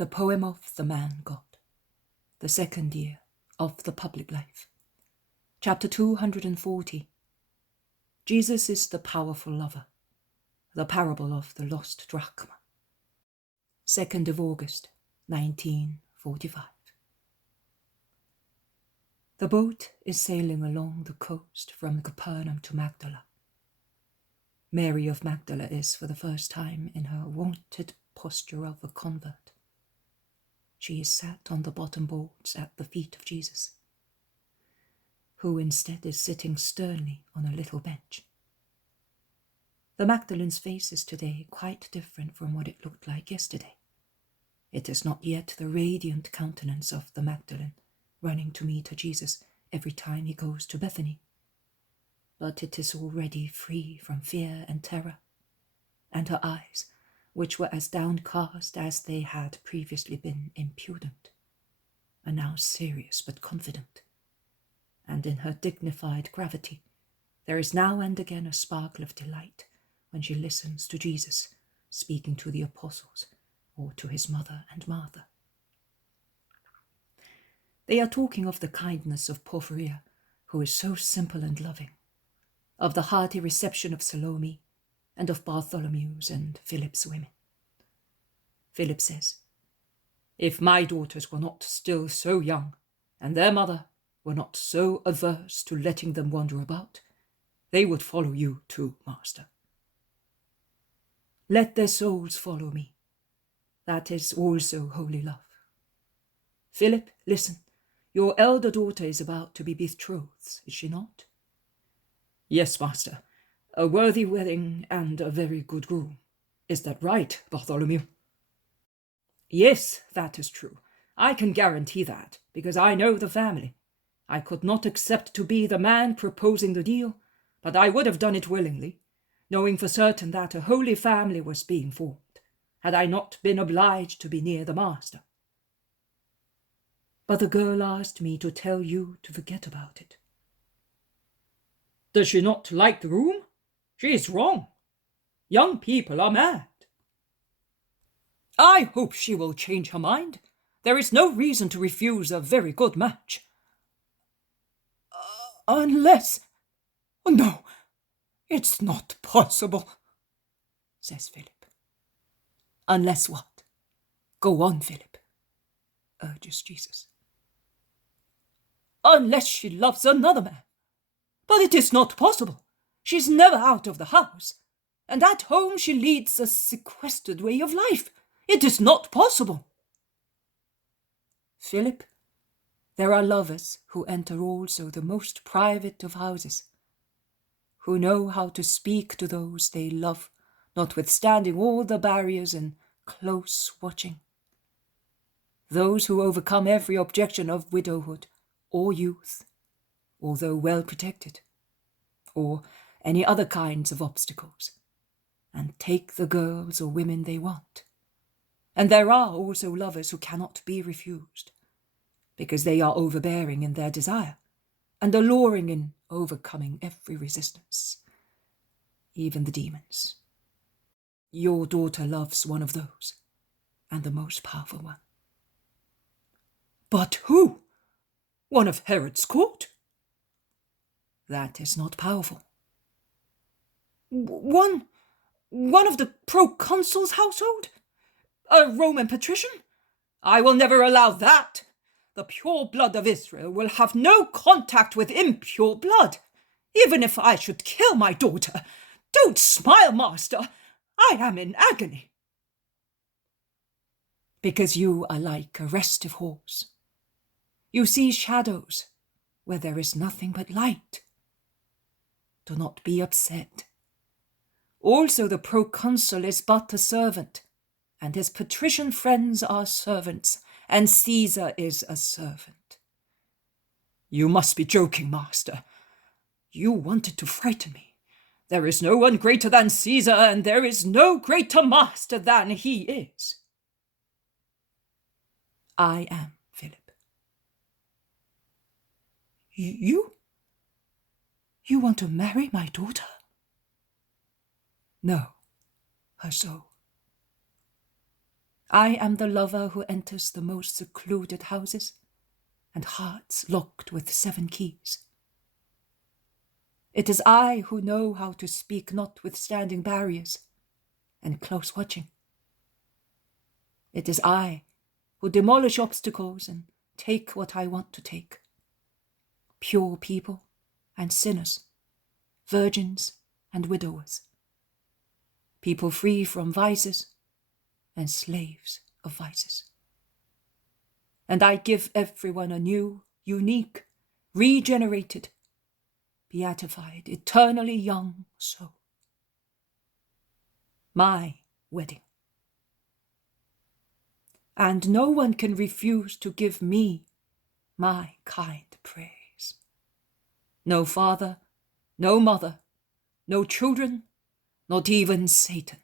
The poem of the man God, the second year of the public life. Chapter 240. Jesus is the powerful lover. The parable of the lost drachma. 2nd of August, 1945. The boat is sailing along the coast from Capernaum to Magdala. Mary of Magdala is for the first time in her wonted posture of a convert. She is sat on the bottom boards at the feet of Jesus, who instead is sitting sternly on a little bench. The Magdalene's face is today quite different from what it looked like yesterday. It is not yet the radiant countenance of the Magdalene running to meet her Jesus every time he goes to Bethany, but it is already free from fear and terror, and her eyes, which were as downcast as they had previously been impudent, are now serious but confident, and in her dignified gravity there is now and again a sparkle of delight when she listens to Jesus speaking to the apostles or to his mother and Martha. They are talking of the kindness of Porphyria, who is so simple and loving, of the hearty reception of Salome, and of Bartholomew's and Philip's women. Philip says, "If my daughters were not still so young, and their mother were not so averse to letting them wander about, they would follow you too, Master." Let their souls follow me. That is also holy love. Philip, listen, your elder daughter is about to be betrothed, is she not? Yes, Master. A worthy wedding and a very good groom. Is that right, Bartholomew? Yes, that is true. I can guarantee that, because I know the family. I could not accept to be the man proposing the deal, but I would have done it willingly, knowing for certain that a holy family was being formed, had I not been obliged to be near the Master. But the girl asked me to tell you to forget about it. Does she not like the room? She is wrong. Young people are mad. I hope she will change her mind. There is no reason to refuse a very good match. Unless... Oh, no, it's not possible, says Philip. Unless what? Go on, Philip, urges Jesus. Unless she loves another man. But it is not possible. She's never out of the house, and at home she leads a sequestered way of life. It is not possible. Philip, there are lovers who enter also the most private of houses, who know how to speak to those they love, notwithstanding all the barriers and close watching. Those who overcome every objection of widowhood or youth, although well protected, or any other kinds of obstacles, and take the girls or women they want. And there are also lovers who cannot be refused, because they are overbearing in their desire, and alluring in overcoming every resistance, even the demons. Your daughter loves one of those, and the most powerful one. But who? One of Herod's court? That is not powerful. One of the proconsul's household? A Roman patrician? I will never allow that. The pure blood of Israel will have no contact with impure blood, even if I should kill my daughter. Don't smile, Master. I am in agony. Because you are like a restive horse. You see shadows where there is nothing but light. Do not be upset. Also, the proconsul is but a servant, and his patrician friends are servants, and Caesar is a servant. You must be joking, Master. You wanted to frighten me. There is no one greater than Caesar, and there is no greater master than he is. I am, Philip. You? You want to marry my daughter? No, her soul. I am the lover who enters the most secluded houses, and hearts locked with 7 keys. It is I who know how to speak notwithstanding barriers and close watching. It is I who demolish obstacles and take what I want to take. Pure people and sinners, virgins and widowers, people free from vices and slaves of vices. And I give everyone a new, unique, regenerated, beatified, eternally young soul. My wedding. And no one can refuse to give me my kind praise. No father, no mother, no children, not even Satan.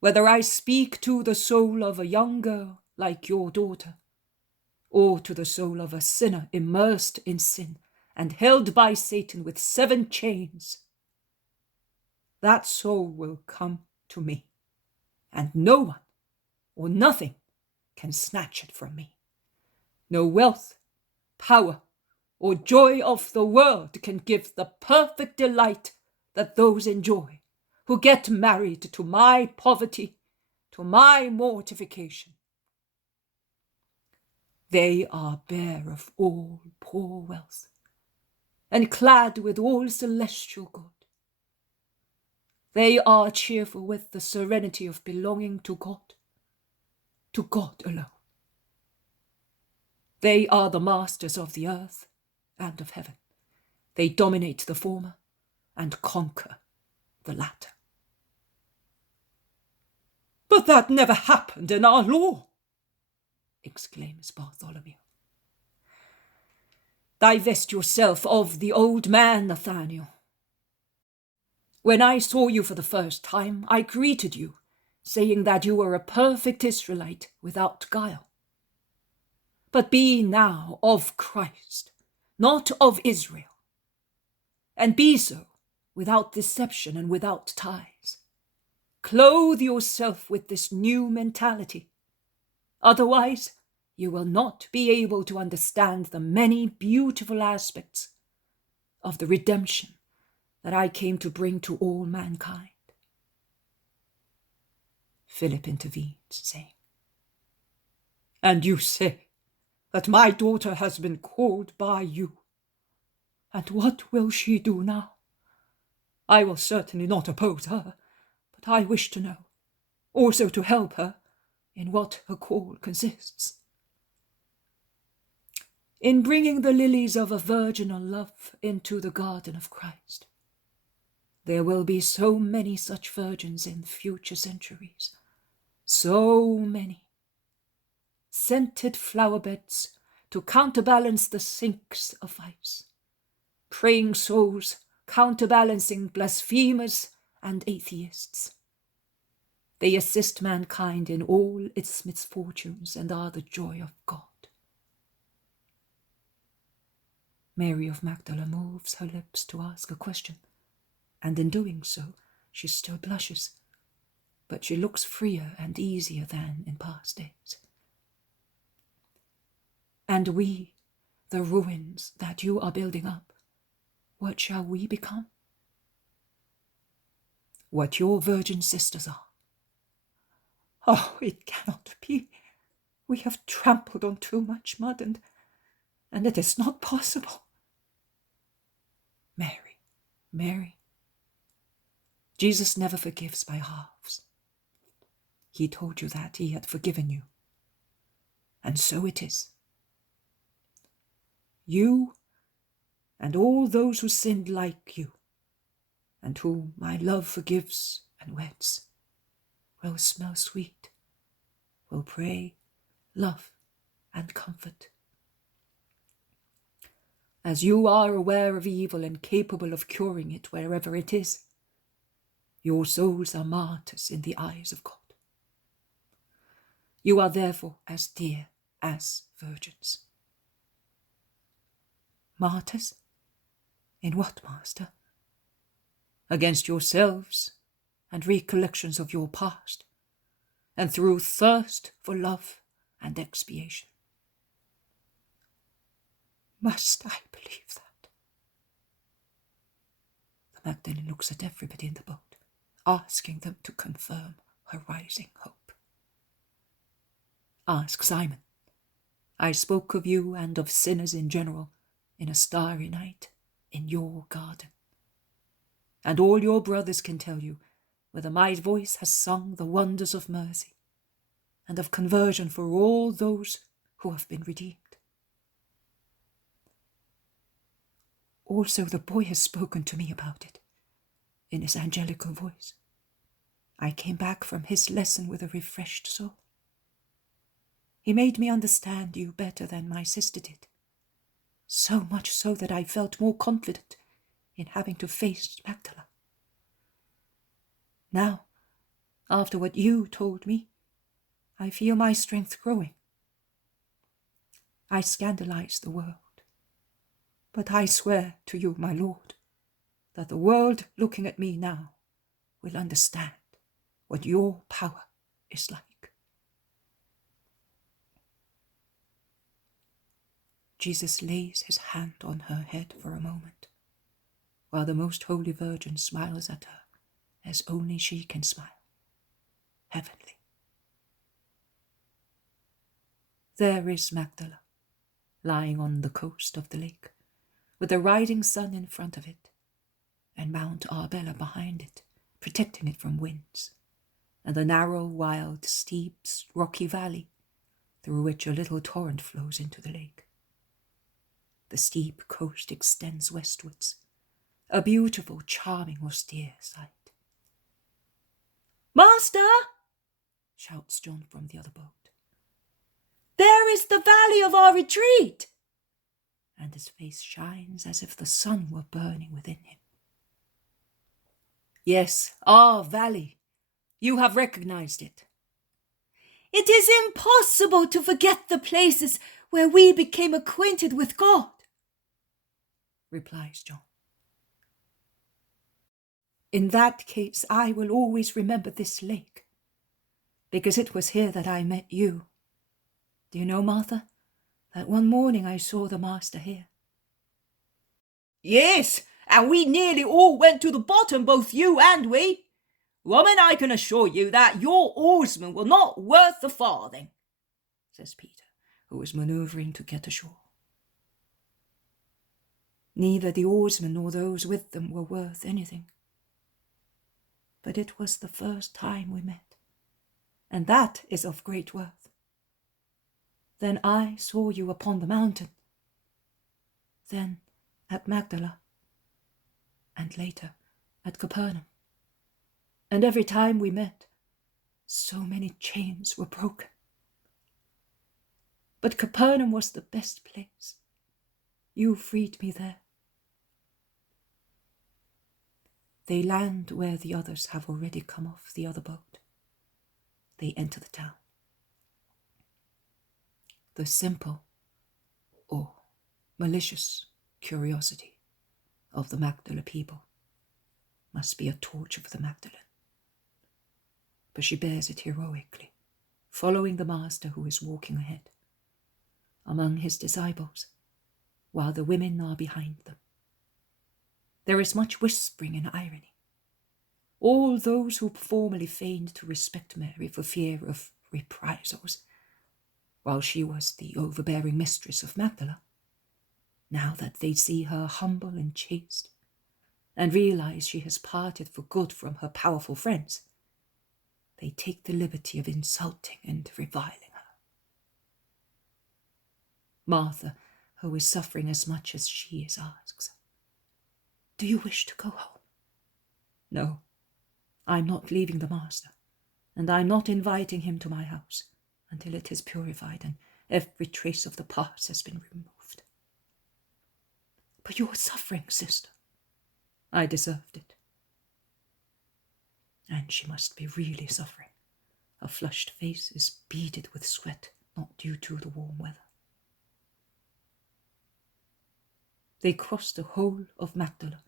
Whether I speak to the soul of a young girl like your daughter, or to the soul of a sinner immersed in sin and held by Satan with 7 chains, that soul will come to me, and no one or nothing can snatch it from me. No wealth, power, or joy of the world can give the perfect delight that those enjoy who get married to my poverty, to my mortification. They are bare of all poor wealth, and clad with all celestial good. They are cheerful with the serenity of belonging to God alone. They are the masters of the earth and of heaven. They dominate the former and conquer the latter. But that never happened in our law, exclaims Bartholomew. Divest yourself of the old man, Nathaniel. When I saw you for the first time, I greeted you, saying that you were a perfect Israelite without guile. But be now of Christ, not of Israel, and be so without deception and without ties. Clothe yourself with this new mentality. Otherwise, you will not be able to understand the many beautiful aspects of the redemption that I came to bring to all mankind. Philip intervened, saying, And you say that my daughter has been called by you. And what will she do now? I will certainly not oppose her, but I wish to know, also to help her, in what her call consists. In bringing the lilies of a virginal love into the garden of Christ. There will be so many such virgins in future centuries. So many. Scented flower beds to counterbalance the sinks of vice. Praying souls counterbalancing blasphemers and atheists. They assist mankind in all its misfortunes and are the joy of God. Mary of Magdala moves her lips to ask a question, and in doing so, she still blushes, but she looks freer and easier than in past days. And we, the ruins that you are building up, what shall we become? What your virgin sisters are. Oh, it cannot be. We have trampled on too much mud, and it is not possible. Mary, Jesus never forgives by halves. He told you that he had forgiven you. And so it is. You and all those who sinned like you, and whom my love forgives and weds, will smell sweet, will pray, love, and comfort. As you are aware of evil and capable of curing it wherever it is, your souls are martyrs in the eyes of God. You are therefore as dear as virgins. Martyrs? In what, Master? Against yourselves and recollections of your past, and through thirst for love and expiation. Must I believe that? The Magdalene looks at everybody in the boat, asking them to confirm her rising hope. Ask Simon. I spoke of you and of sinners in general in a starry night in your garden. And all your brothers can tell you whether my voice has sung the wonders of mercy and of conversion for all those who have been redeemed. Also, the boy has spoken to me about it in his angelical voice. I came back from his lesson with a refreshed soul. He made me understand you better than my sister did, so much so that I felt more confident in having to face Magdala. Now, after what you told me, I feel my strength growing. I scandalize the world, but I swear to you, my lord, that the world looking at me now will understand what your power is like. Jesus lays his hand on her head for a moment, while the Most Holy Virgin smiles at her as only she can smile, heavenly. There is Magdala, lying on the coast of the lake, with the riding sun in front of it, and Mount Arbella behind it, protecting it from winds, and the narrow, wild, steep, rocky valley through which a little torrent flows into the lake. The steep coast extends westwards, a beautiful, charming, austere sight. "Master!" shouts John from the other boat. "There is the valley of our retreat!" And his face shines as if the sun were burning within him. "Yes, our valley. You have recognized it." "It is impossible to forget the places where we became acquainted with God," replies John. "In that case, I will always remember this lake, because it was here that I met you. Do you know, Martha, that one morning I saw the master here?" "Yes, and we nearly all went to the bottom, both you and we. Woman, I can assure you that your oarsmen were not worth a farthing," says Peter, who was manoeuvring to get ashore. Neither the oarsmen nor those with them were worth anything. But it was the first time we met, and that is of great worth. Then I saw you upon the mountain, then at Magdala, and later at Capernaum. And every time we met, so many chains were broken. But Capernaum was the best place. You freed me there. They land where the others have already come off the other boat. They enter the town. The simple or malicious curiosity of the Magdala people must be a torture for the Magdalene. But she bears it heroically, following the master who is walking ahead, among his disciples, while the women are behind them. There is much whispering and irony. All those who formerly feigned to respect Mary for fear of reprisals, while she was the overbearing mistress of Magdala, now that they see her humble and chaste, and realize she has parted for good from her powerful friends, they take the liberty of insulting and reviling her. Martha, who is suffering as much as she is, asks, "Do you wish to go home?" "No, I'm not leaving the master, and I'm not inviting him to my house until it is purified and every trace of the past has been removed." "But you're suffering, sister." "I deserved it." And she must be really suffering. Her flushed face is beaded with sweat, not due to the warm weather. They cross the whole of Magdala,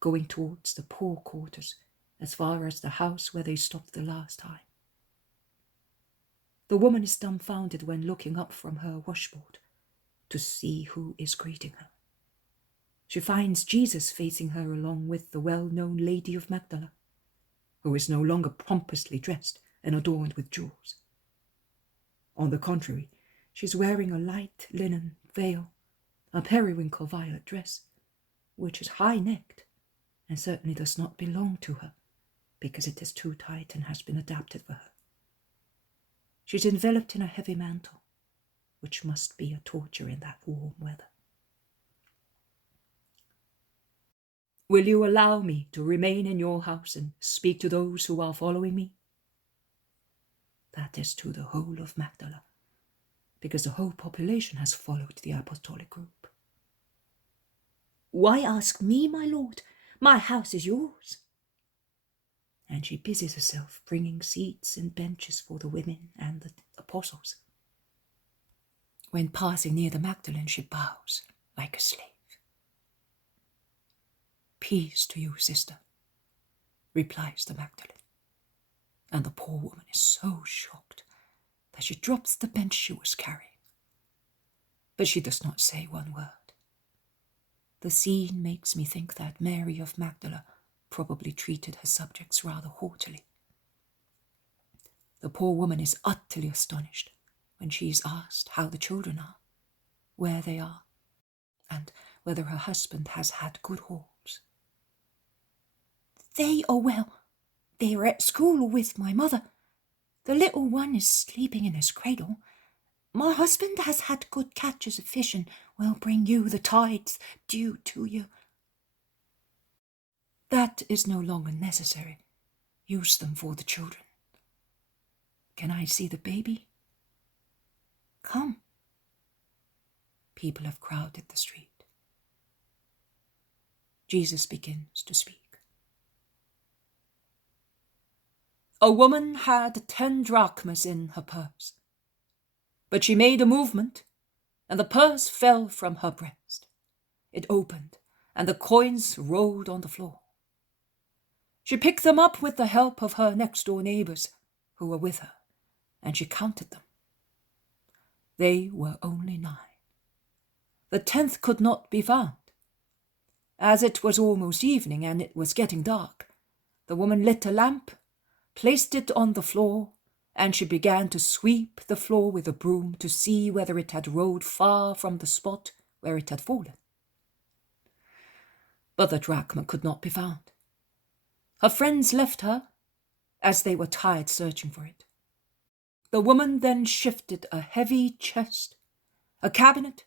going towards the poor quarters as far as the house where they stopped the last time. The woman is dumbfounded when looking up from her washboard to see who is greeting her. She finds Jesus facing her along with the well-known Lady of Magdala, who is no longer pompously dressed and adorned with jewels. On the contrary, she is wearing a light linen veil, a periwinkle violet dress, which is high-necked and certainly does not belong to her because it is too tight and has been adapted for her. She is enveloped in a heavy mantle, which must be a torture in that warm weather. Will you allow me to remain in your house and speak to those who are following me? That is to the whole of Magdala, because the whole population has followed the apostolic group. Why ask me, my lord? My house is yours. And she busies herself bringing seats and benches for the women and the apostles. When passing near the Magdalene, she bows like a slave. Peace to you, sister, replies the Magdalene. And the poor woman is so shocked that she drops the bench she was carrying. But she does not say one word. The scene makes me think that Mary of Magdala probably treated her subjects rather haughtily. The poor woman is utterly astonished when she is asked how the children are, where they are, and whether her husband has had good haul. They are well. They are at school with my mother. The little one is sleeping in his cradle. My husband has had good catches of fish and will bring you the tides due to you. That is no longer necessary. Use them for the children. Can I see the baby? Come. People have crowded the street. Jesus begins to speak. A woman had 10 drachmas in her purse, but she made a movement, and the purse fell from her breast. It opened, and the coins rolled on the floor. She picked them up with the help of her next-door neighbors who were with her, and she counted them. They were only 9. The 10th could not be found. As it was almost evening and it was getting dark, the woman lit a lamp, placed it on the floor, and she began to sweep the floor with a broom to see whether it had rolled far from the spot where it had fallen. But the drachma could not be found. Her friends left her, as they were tired searching for it. The woman then shifted a heavy chest, a cabinet,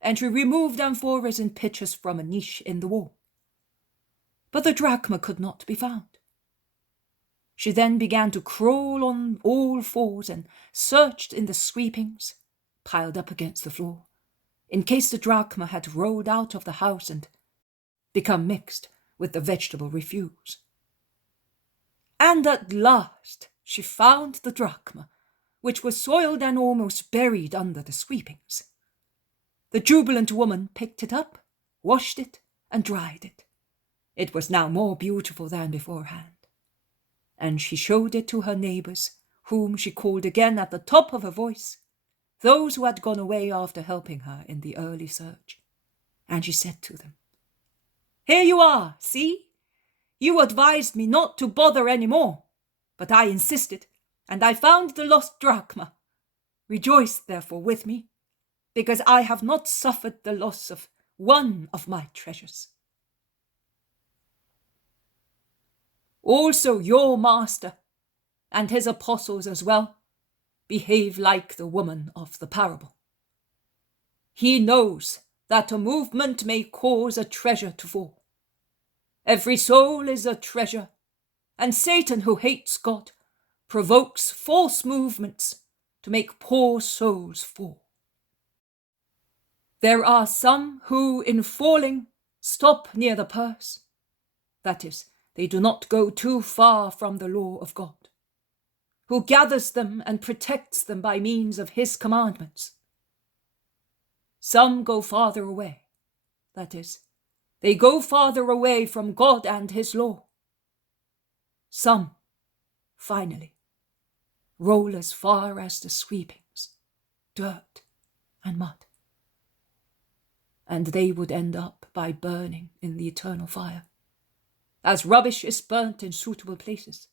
and she removed amphoras and pitchers from a niche in the wall. But the drachma could not be found. She then began to crawl on all fours and searched in the sweepings, piled up against the floor, in case the drachma had rolled out of the house and become mixed with the vegetable refuse. And at last she found the drachma, which was soiled and almost buried under the sweepings. The jubilant woman picked it up, washed it, and dried it. It was now more beautiful than beforehand. And she showed it to her neighbors, whom she called again at the top of her voice, those who had gone away after helping her in the early search. And she said to them, "Here you are, see? You advised me not to bother any more, but I insisted, and I found the lost drachma. Rejoice, therefore, with me, because I have not suffered the loss of one of my treasures. Also your master, and his apostles as well, behave like the woman of the parable. He knows that a movement may cause a treasure to fall. Every soul is a treasure, and Satan, who hates God, provokes false movements to make poor souls fall. There are some who, in falling, stop near the purse. That is, they do not go too far from the law of God, who gathers them and protects them by means of his commandments. Some go farther away. That is, they go farther away from God and his law. Some, finally, roll as far as the sweepings, dirt and mud. And they would end up by burning in the eternal fire, as rubbish is burnt in suitable places.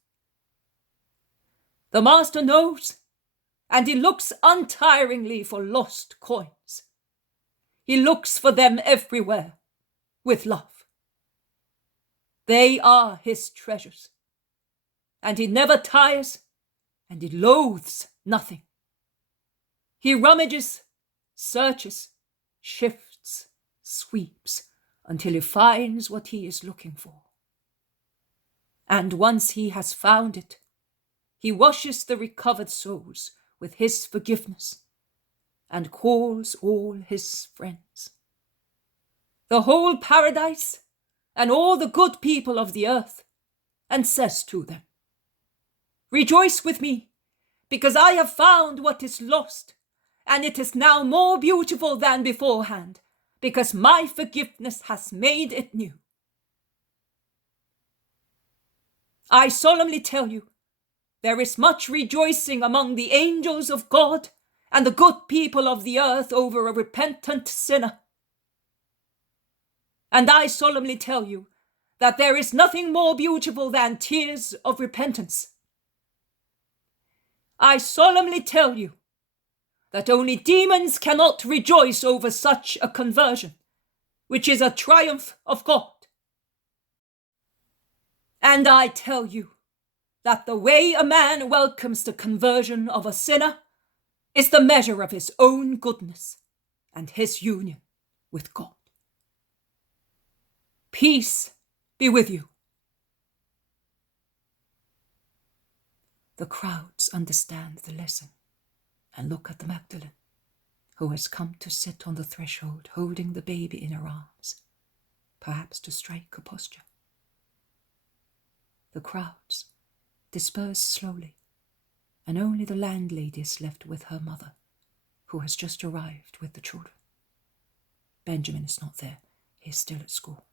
The master knows, and he looks untiringly for lost coins. He looks for them everywhere, with love. They are his treasures, and he never tires, and he loathes nothing. He rummages, searches, shifts, sweeps, until he finds what he is looking for. And once he has found it, he washes the recovered souls with his forgiveness and calls all his friends. The whole paradise and all the good people of the earth, and says to them, "Rejoice with me, because I have found what is lost, and it is now more beautiful than beforehand, because my forgiveness has made it new. I solemnly tell you, there is much rejoicing among the angels of God and the good people of the earth over a repentant sinner. And I solemnly tell you that there is nothing more beautiful than tears of repentance. I solemnly tell you that only demons cannot rejoice over such a conversion, which is a triumph of God. And I tell you that the way a man welcomes the conversion of a sinner is the measure of his own goodness and his union with God. Peace be with you." The crowds understand the lesson and look at the Magdalene, who has come to sit on the threshold holding the baby in her arms, perhaps to strike a posture. The crowds disperse slowly, and only the landlady is left with her mother, who has just arrived with the children. Benjamin is not there, he is still at school.